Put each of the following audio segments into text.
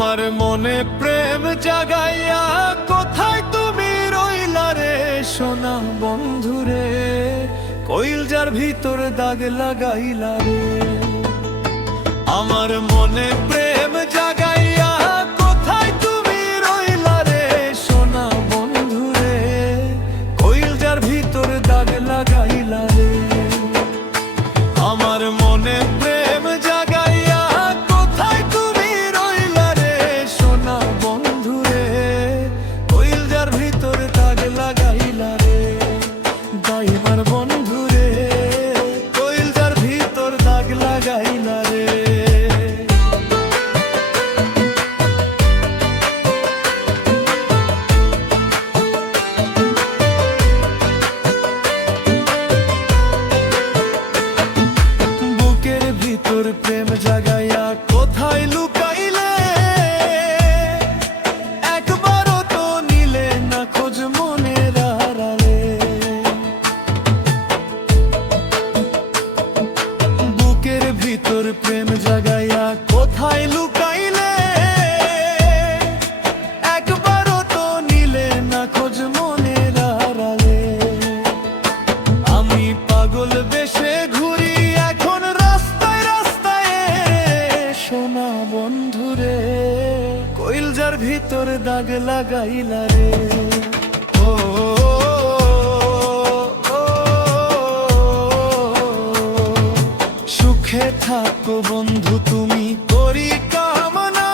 আমার মনে প্রেম জাগাইয়া কোথায় তুমি রইলা রে সোনা বন্ধুরে, কইল যার ভিতর দাগ লাগাইলা রে। আমার মনে প্রেম জাগাইয়া কোথায় তুমি রইলা রে সোনা বন্ধুরে, কইল যার ভিতর দাগ লাগাইলা রে। আমার মনে প্রেম জাগাইয়া কোথায় তুমি রইলা রে সোনা বন্ধুরে, কইল যার ভিতর দাগ লাগাইলা রে। দাইমার বন্ধুরে, কইল যার ভিতর দাগ লাগাইলা রে। প্রেম জাগাইয়া কোথায় লুকাইলে, একবারও তো নিলে না খোঁজ মনের আড়ালে। বুকের ভিতর প্রেম জাগাইয়া কোথায় লুকাইলে, একবারও তো নিলে না খোঁজ মনের আড়ালে। আমি পাগল বেশে ঘুরি এখন রাস্তায় রাস্তায় সোনা বন্ধুরে, কইল যার ভিতর দাগ লাগাইলা রে। ও সুখে থাকো বন্ধু তুমি করি কামনা,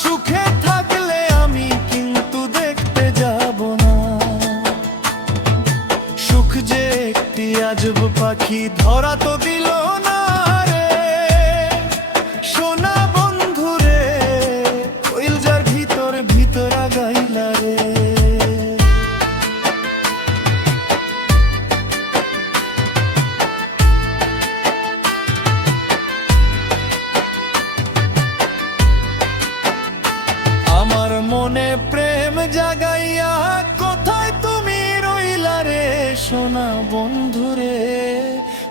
সুখে থাকলে আমি কিন্তু দেখতে যাব না। সুখ যে একটি আজব পাখি ধরা তো দিল না রে সোনা বন্ধুরে, কইল যার ভিতর ভিতর আগাইলা রে। আমার মনে প্রেম জাগাইয়া কোথায় তুমি রইলা রে সোনা বন্ধুরে,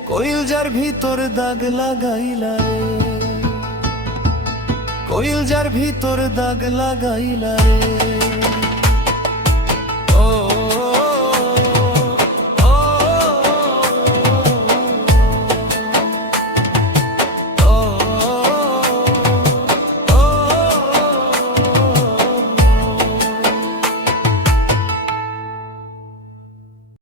কইল যার ভিতর দাগ লাগাইলা রে। কইল যার ভিতর দাগ লাগাইলা রে।